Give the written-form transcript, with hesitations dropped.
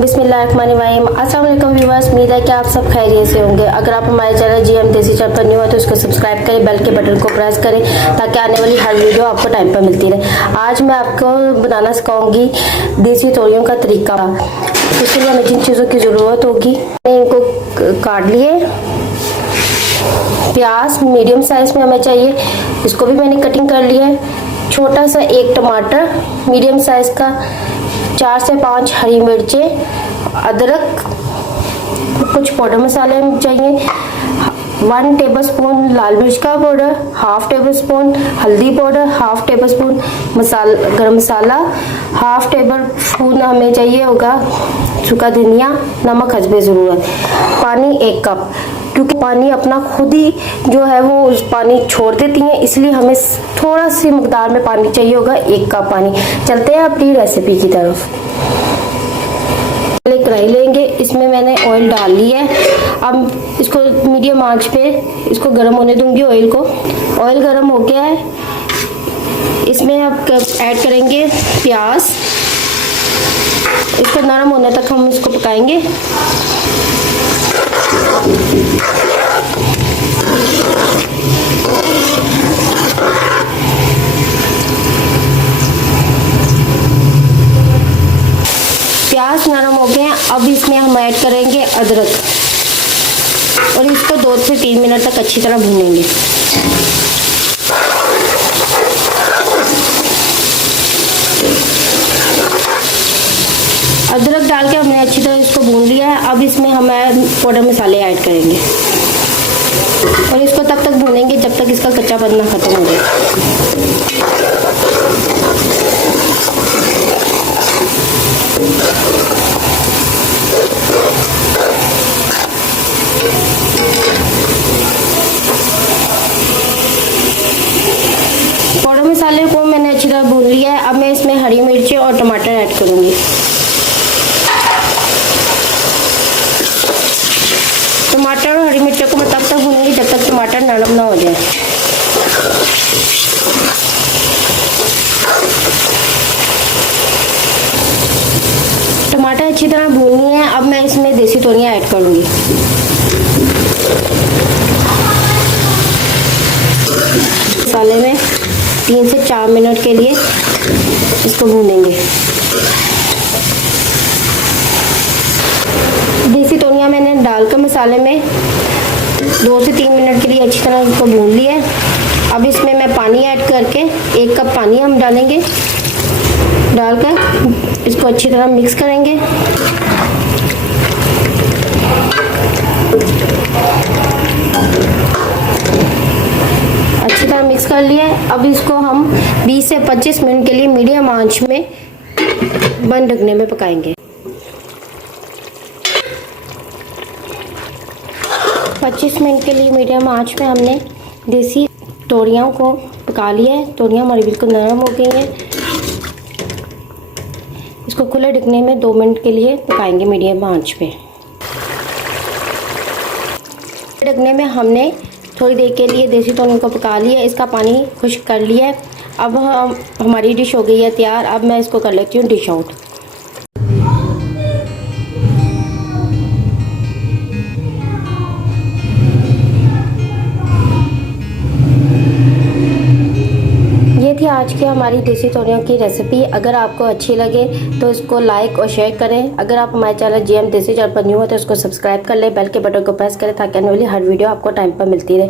बिस्मिल्लाहिर्रहमानिर्रहीम। अस्सलाम वालेकुम व्यूअर्स, उम्मीद है कि आप सब खैरियत से होंगे। अगर आप हमारे चैनल जीएम देसी चैनल पर न्यू हो तो इसको सब्सक्राइब करें, बेल के बटन को प्रेस करें ताकि आने वाली हर वीडियो आपको टाइम पर मिलती रहे। आज मैं आपको बनाना सिखाऊंगी देसी तोरियों का तरीका। इसके लिए हमें जिन चीज़ों की ज़रूरत होगी, इनको काट लिए। प्याज मीडियम साइज़ में हमें चाहिए, इसको भी मैंने कटिंग कर लिया है। छोटा सा एक टमाटर मीडियम साइज़ का, 4 से 5 हरी मिर्चें, अदरक, कुछ पाउडर मसाले चाहिए, 1 टेबलस्पून लाल मिर्च का पाउडर, 1/2 टेबलस्पून हल्दी पाउडर, 1/2 टेबलस्पून गरम मसाला, 1/2 टेबलस्पून हमें चाहिए होगा सूखा धनिया, नमक हस्बे ज़रूरत, पानी 1 कप, क्योंकि पानी अपना खुद ही जो है वो उस पानी छोड़ देती हैं, इसलिए हमें थोड़ा सी मकदार में पानी चाहिए होगा, 1 कप पानी। चलते हैं अपनी रेसिपी की तरफ। पहले कढ़ाई लेंगे, इसमें मैंने ऑयल डाल लिया है। अब इसको मीडियम आंच पे इसको गर्म होने दूंगी ऑयल को। ऑयल गर्म हो गया है, इसमें अब ऐड करेंगे प्याज। इसको नरम होने तक हम इसको पकाएंगे। प्याज नरम हो गए हैं, अब इसमें हम ऐड करेंगे अदरक और इसको 2 से 3 मिनट तक अच्छी तरह भूनेंगे। अदरक डाल के हमने अच्छी तरह इसको भून लिया है। अब इसमें हम पाउडर मसाले ऐड करेंगे और इसको तब तक भूनेंगे जब तक इसका कच्चापन ना खत्म हो जाए। पाउडर मसाले को मैंने अच्छी तरह भून लिया है। अब मैं इसमें हरी मिर्ची और टमाटर ऐड करूंगी। टमाटर और हरी मिर्ची को मैं तब तक भूनूंगी जब तक टमाटर नरम ना हो जाए। टमाटर अच्छी तरह भूननी है। अब मैं इसमें देसी तोरियां ऐड करूंगी। मसाले में 3 से 4 मिनट के लिए इसको भूनेंगे। देसी तोरियां मैंने डालकर मसाले में 2 से 3 मिनट के लिए अच्छी तरह इसको भून लिया है। अब इसमें मैं पानी ऐड करके 1 कप पानी हम डालेंगे। डालकर इसको अच्छी तरह मिक्स करेंगे। अच्छी तरह मिक्स कर लिया है। अब इसको हम 20 से 25 मिनट के लिए मीडियम आंच में बंद ढकने में पकाएंगे। 25 मिनट के लिए मीडियम आंच में हमने देसी तोरियों को पका लिया है। तोरियां हमारी बिल्कुल नरम हो गई हैं। इसको खुले ढकने में 2 मिनट के लिए पकाएंगे मीडियम आंच पे। ढकने में हमने थोड़ी देर के लिए देसी तोरियों को पका लिया, इसका पानी खुश्क कर लिया है। अब हमारी डिश हो गई है तैयार। अब मैं इसको कर लेती हूँ डिश आउट। ये थी आज की हमारी देसी तोरियों की रेसिपी। अगर आपको अच्छी लगे तो इसको लाइक और शेयर करें। अगर आप हमारे चैनल जीएम देसी चैनल पर न्यू हो तो इसको सब्सक्राइब कर लें, बेल के बटन को प्रेस करें ताकि आने वाली हर वीडियो आपको टाइम पर मिलती रहे।